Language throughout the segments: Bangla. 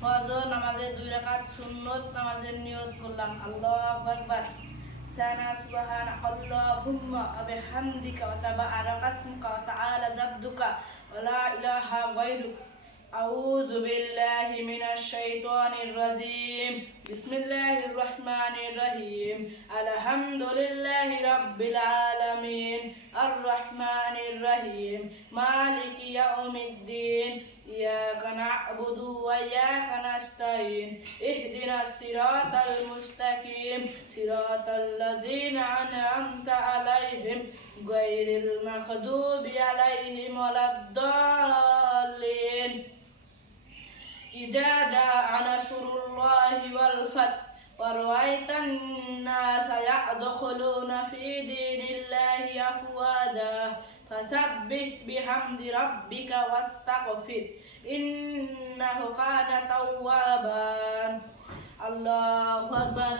ফজর নামাজের 2 রাকাত সুন্নত নামাজের নিয়ত করলাম। আল্লাহু আকবার। সানা সুবহানাল্লাহুম্মা ওয়া বিহামদিকা ওয়া তাবারাকা ইসমুকা ওয়া তাআলা জাদ্দুকা ওয়া লা ইলাহা গায়রুক। আউযু বিল্লাহি মিনাশ শাইতানির রাজীম। বিসমিল্লাহির রহমানির রহিম। আলহামদুলিল্লাহি রাব্বিল আলামিন আর রহমানির রহিম মালিকি ইয়াউমিদ্দিন ইয়াকা না'বুদু ওয়া ইয়াকা নাস্তাইন ইহদিনাস সিরাতাল মুস্তাকিম সিরাতাল লাযিনা আন'আমতা আলাইহিম গায়রিল মাগদুবি আলাইহিম ওয়ালাদ-দাল্লিন। إذا جاء نصر الله والفتح ورأيت الناس يدخلون في دين الله أفواجا فسبح بحمد ربك واستغفر إنه كان توابا. الله أكبر.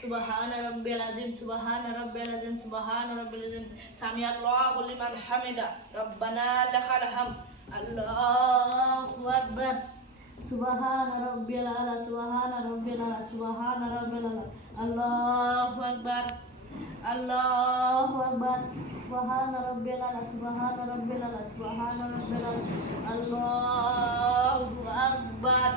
سبحان ربي العظيم سبحان ربي العظيم سبحان ربي العظيم سمع الله لمن حمده ربنا لك الحمد. الله أكبر. سبحان ربي الأعلى سبحان ربي الأعلى سبحان ربي الأعلى. الله أكبر. الله أكبر. سبحان ربي الأعلى سبحان ربي الأعلى سبحان ربي الأعلى. الله أكبر.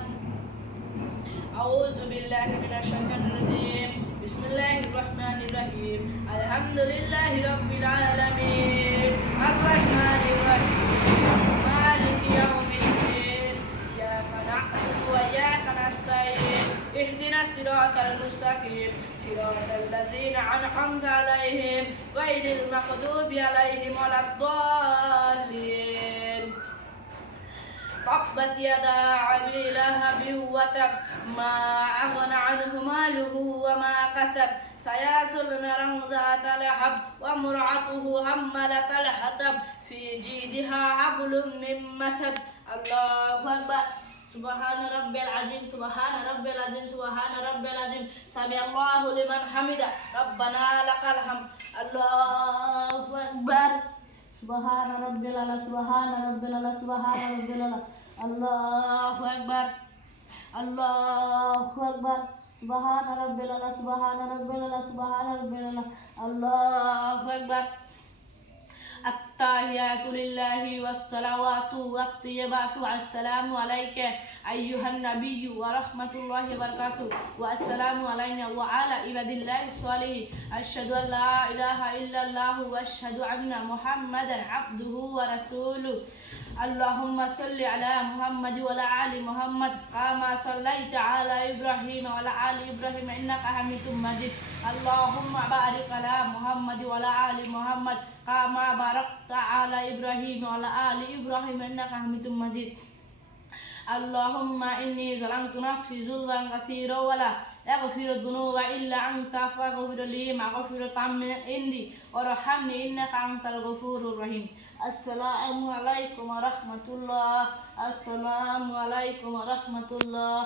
أعوذ بالله من الشيطان الرجيم. بسم الله الرحمن الرحيم. الحمد لله رب العالمين الرحمن الرحيم مالك يوم الدين إياك نعبد وإياك نستعين اهدنا الصراط المستقيم صراط الذين أنعمت عليهم غير المغضوب عليهم ولا الضالين. تبت يدا أبي لهب وتب ما أغنى عنه ماله وما كسب سيصلى نارا ذات لهب وامرأته حمالة الحطب في جيدها حبل من مسد. الله أكبر. سبحان ربي العظيم سبحان ربي العظيم سبحان ربي العظيم سمع الله لمن حمده ربنا لك الحمد. الله أكبر. سبحان ربي الأعلى سبحان ربي الأعلى سبحان ربي الأعلى. الله أكبر. الله أكبر. سبحان ربي الأعلى سبحان ربي الأعلى سبحان ربي الأعلى. الله أكبر. التحيات لله والصلوات والطيبات السلام عليك أيها النبي ورحمة الله وبركاته والسلام علينا وعلى عباد الله الصالحين أشهد أن لا إله إلا الله وأشهد أن محمدا عبده ورسوله. اللهم صل على محمد وعلى آل محمد كما صليت على إبراهيم وعلى آل إبراهيم إنك حميد مجيد. اللهم بارك على محمد وعلى آل محمد كما باركت على إبراهيم وعلى آل إبراهيم إنك حميد مجيد. اللهم إني ظلمت نفسي ظلما كثيرا ولا يغفر الذنوب إلا أنت فاغفر لي مغفرة من عندي وارحمني إنك أنت الغفور الرحيم. السلام عليكم ورحمة الله. السلام عليكم ورحمة الله.